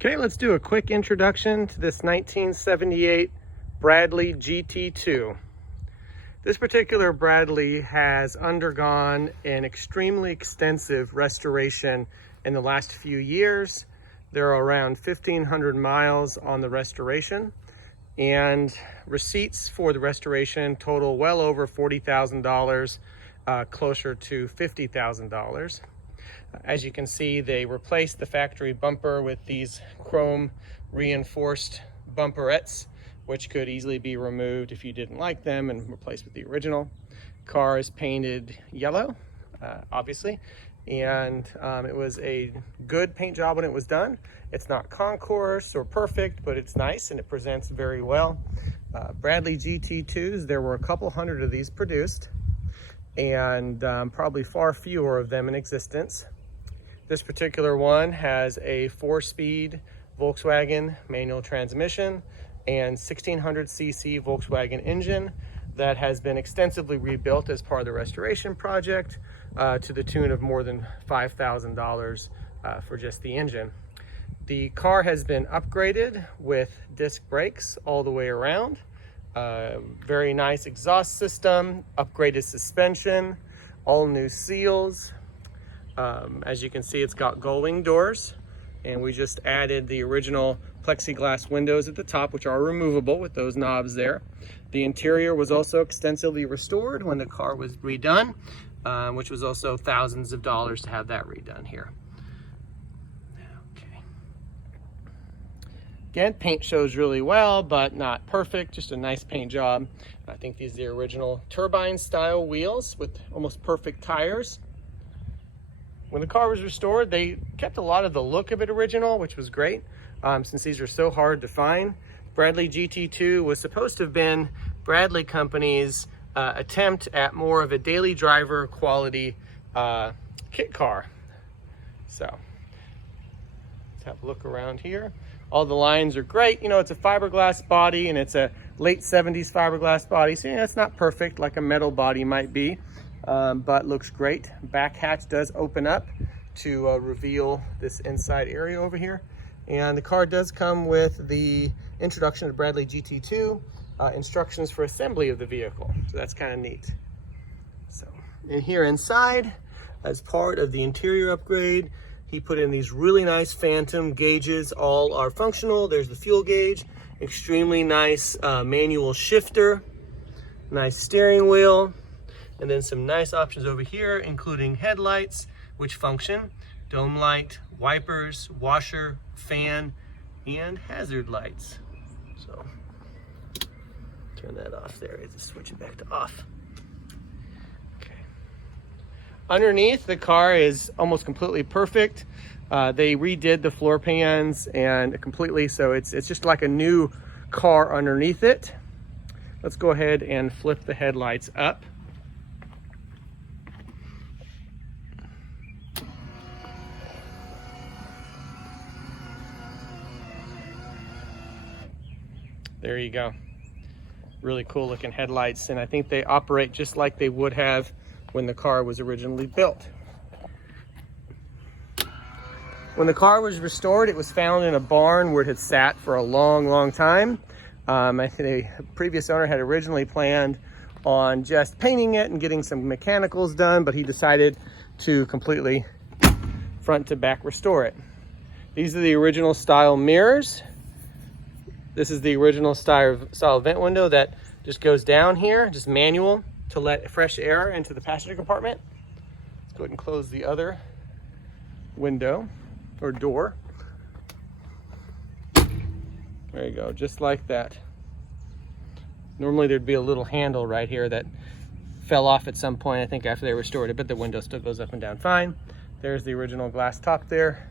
Okay, let's do a quick introduction to this 1978 Bradley GT2. This particular Bradley has undergone an extremely extensive restoration in the last few years. There are around 1,500 miles on the restoration, and receipts for the restoration total well over $40,000, closer to $50,000. As you can see, they replaced the factory bumper with these chrome reinforced bumperettes, which could easily be removed if you didn't like them and replaced with the original. Car is painted yellow, obviously, and it was a good paint job when it was done. It's not concourse or perfect, but it's nice and it presents very well. Bradley GT2s, there were a couple hundred of these produced, and probably far fewer of them in existence. This particular one has a 4-speed Volkswagen manual transmission and 1600cc Volkswagen engine that has been extensively rebuilt as part of the restoration project, to the tune of more than $5,000 for just the engine. The car has been upgraded with disc brakes all the way around, very nice exhaust system, upgraded suspension, all new seals. As you can see, it's got gull-wing doors, and we just added the original plexiglass windows at the top, which are removable with those knobs there. The interior was also extensively restored when the car was redone, which was also thousands of dollars to have that redone here. Okay. Again, paint shows really well, but not perfect, just a nice paint job. I think these are the original turbine style wheels with almost perfect tires. When the car was restored, they kept a lot of the look of it original, which was great, since these are so hard to find. Bradley GT2 was supposed to have been Bradley Company's attempt at more of a daily driver quality kit car. So let's have a look around here. All the lines are great. You know, it's a fiberglass body, and it's a late 70s fiberglass body, so it's not perfect like a metal body might be. But looks great. Back hatch does open up to reveal this inside area over here. And the car does come with the introduction to Bradley GT2 instructions for assembly of the vehicle. So that's kind of neat. So in here inside, as part of the interior upgrade, he put in these really nice phantom gauges. All are functional. There's the fuel gauge, extremely nice manual shifter, nice steering wheel. And then some nice options over here, including headlights, which function, dome light, wipers, washer, fan, and hazard lights. So turn that off there. Just switch it back to off. Okay. Underneath, the car is almost completely perfect. They redid the floor pans and completely, so it's just like a new car underneath it. Let's go ahead and flip the headlights up. There you go. Really cool looking headlights, and I think they operate just like they would have when the car was originally built. When the car was restored, it was found in a barn where it had sat for a long time. I think the previous owner had originally planned on just painting it and getting some mechanicals done, but he decided to completely front to back restore it. These are the original style mirrors. This is the original style vent window that just goes down here, just manual, to let fresh air into the passenger compartment. Let's go ahead and close the other window or door. There you go, just like that. Normally there'd be a little handle right here that fell off at some point, I think after they restored it, but the window still goes up and down fine. There's the original glass top there.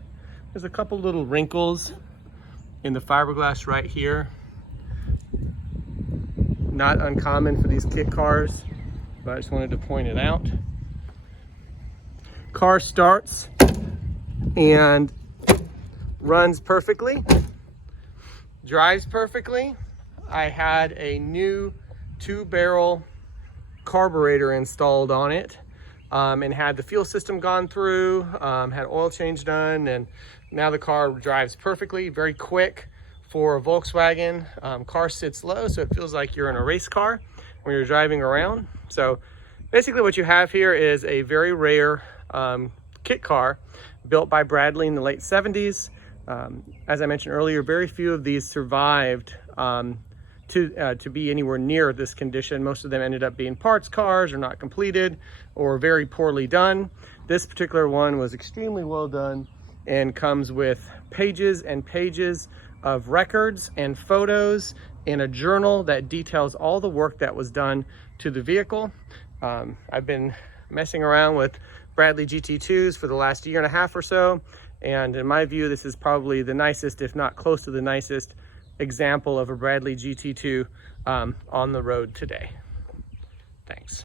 There's a couple little wrinkles in the fiberglass right here. Not uncommon for these kit cars, but I just wanted to point it out. Car starts and runs perfectly, drives perfectly. I had a new 2-barrel carburetor installed on it, and had the fuel system gone through, had oil change done, and Now the car drives perfectly, very quick for a Volkswagen. Car sits low, so it feels like you're in a race car when you're driving around. So basically what you have here is a very rare kit car built by Bradley in the late 70s. As I mentioned earlier, very few of these survived to be anywhere near this condition. Most of them ended up being parts cars or not completed or very poorly done. This particular one was extremely well done and comes with pages and pages of records and photos and a journal that details all the work that was done to the vehicle. I've been messing around with Bradley GT2s for the last year and a half or so, and in my view this is probably the nicest, if not close to the nicest, example of a Bradley GT2 on the road today. Thanks.